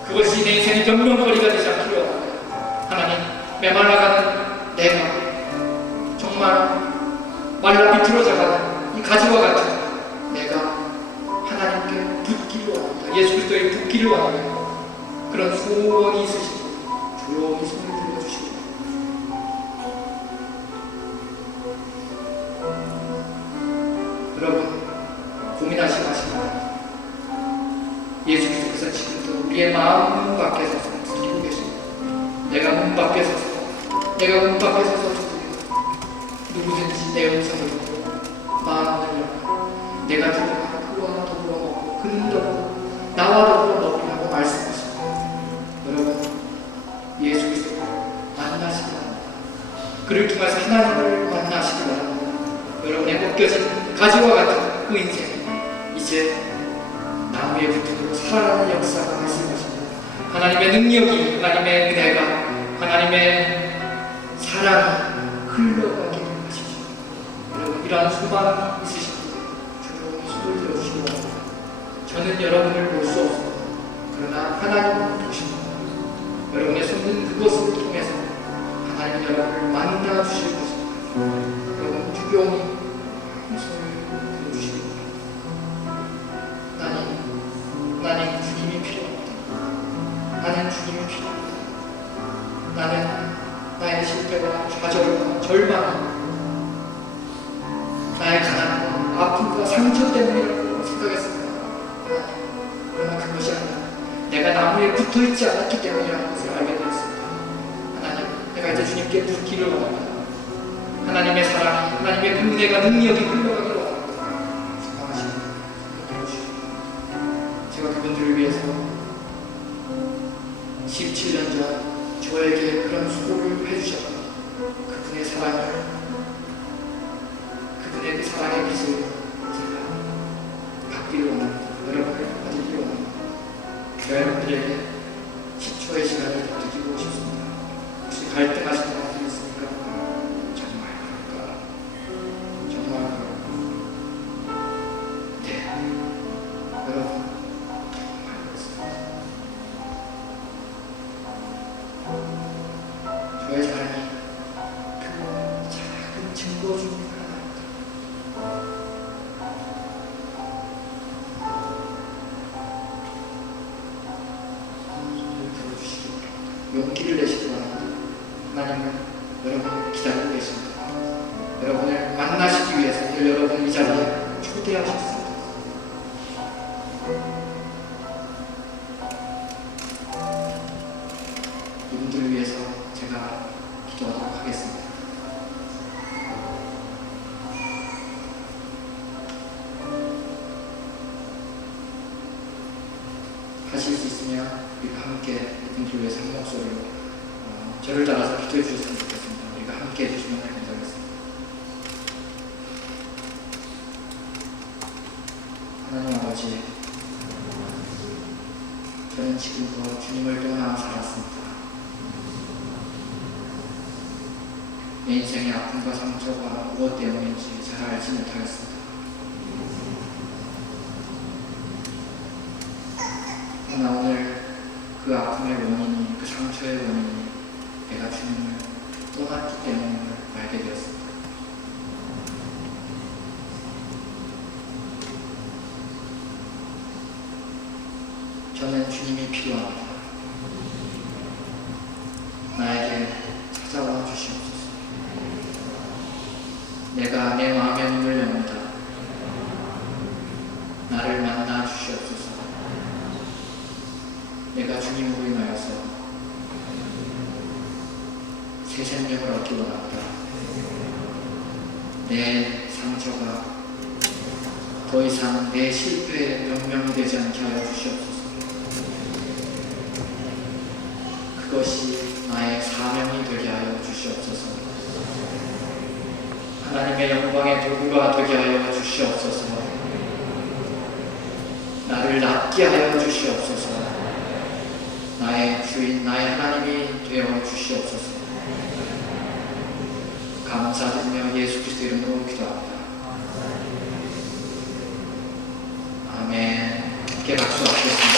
그것이 내 인생의 변명거리가 되지 않기를 원합니다. 하나님, 메말라가는 내가 정말 말라 비틀어져가는 이 가지와 같은 내가 하나님께 붙기를 원합니다. 예수 그리스도에 붙기를 원합니다. 그런 소원이 있으시고 조용히 손을 들어주시고 여러분, 고민하지 마십니다. 예수 그리스도께서 지금도 우리의 마음 문 밖에 서서 두드리고 계십니다. 내가 문 밖에 서서 두드리고 누구든지 내 음성을 듣고 마음을 열고 내가 들어가 그와 더불어 먹고 그는 더불어 나와 더불어 먹으라고 말씀하십니다. 여러분, 예수 그리스도 만나시기 바랍니다. 그를 통해서 하나님을 만나시기 바랍니다. 여러분의 벗겨진 가지와 같은 그 인생, 이제 나무에 붙음으로 살아나는 역사가 있을 것입니다. 하나님의 능력이, 하나님의 은혜가, 하나님의 사랑이 흘러가기를 하십시오. 여러분, 이러한 소망이 있으신 분 조용히 손을 들어주시기 바랍니다. 저는 여러분을 볼 수 없습니다. 그러나 하나님은 보십니다. 여러분의 손은 그것을 통해서 하나님은 여러분을 만나주실 것입니다. 여러분, 조용히 손을 들어주시기 바랍니다. 나는 주님이 필요합니다. 나는 주님이 필요합니다. 나는 나의 실패와 좌절과 절망, 나의 가난과 아픔과 상처 때문이라고 생각했습니다. 그러나 그것이 아니라 내가 나무에 붙어있지 않았기 때문이라는 것을 알게 되었습니다. 하나님, 내가 이제 주님께 붙기를 원합니다. 하나님의 사랑이, 하나님의 그 은혜가, 능력이 흘러가기를 원합니다. 사랑하시는 분들 주시고, 제가 그분들을 위해서 17년 전 저에게 그런 수고를 해주셨던 그분의 사랑을, 그분의 그 사랑의 빛을 제가 받기를 원합니다. 여러분을 받기를 원합니다. 여러분들에게 10초의 시간을 드리고 싶습니다. 혹시 갈등하시는 분들이 있습니까? 정말 그럴까? 정말 그럴까? 네, 여러분, 정말 그렇습니다. 저의 사랑이 그 작은 증거 중 하나입니다. 손을 들어주시기 바랍니다. 용기를 내시기 바랍니다. 하나님은 여러분을 기다리고 계십니다. 여러분을 만나시기 위해서 오늘 여러분을 이 자리에 초대하셨습니다. 이분들을 위해서 제가 기도하도록 하겠습니다. 하실 수 있으면 우리가 함께 이분들을 위해서 한 목소리로 저를 따라서 기도해 주셨으면 좋겠습니다. 우리가 함께 해주시면 감사하겠습니다. 하나님 아버지, 저는 지금껏 주님을 떠나 살았습니다. 내 인생의 아픔과 상처가 무엇 때문인지 잘 알지 못하였습니다. 그러나 오늘 그 아픔의 원인이, 그 상처의 원인이 내가 주님을 떠났기 때문임을 알게 되었습니다. 저는 주님이 필요합니다. 나에게 찾아와 주시옵소서. 내가 내 마음의 문을 엽니다. 나를 만나 주시옵소서. 내가 주님으로 인하여서 새 생명을 얻기 원합니다. 내 상처가 더 이상 내 실패의 변명이 되지 않게 하여 주시옵소서. 그것이 나의 사명이 되게 하여 주시옵소서. 하나님의 영광의 도구가 되게 하여 주시옵소서. 나를 낫게 하여 주시옵소서. 나의 주인, 나의 하나님이 되어 주시옵소서. 감사드리며 예수 그리스도 이름으로 기도합니다. 아멘. 함께 박수하시겠습니다.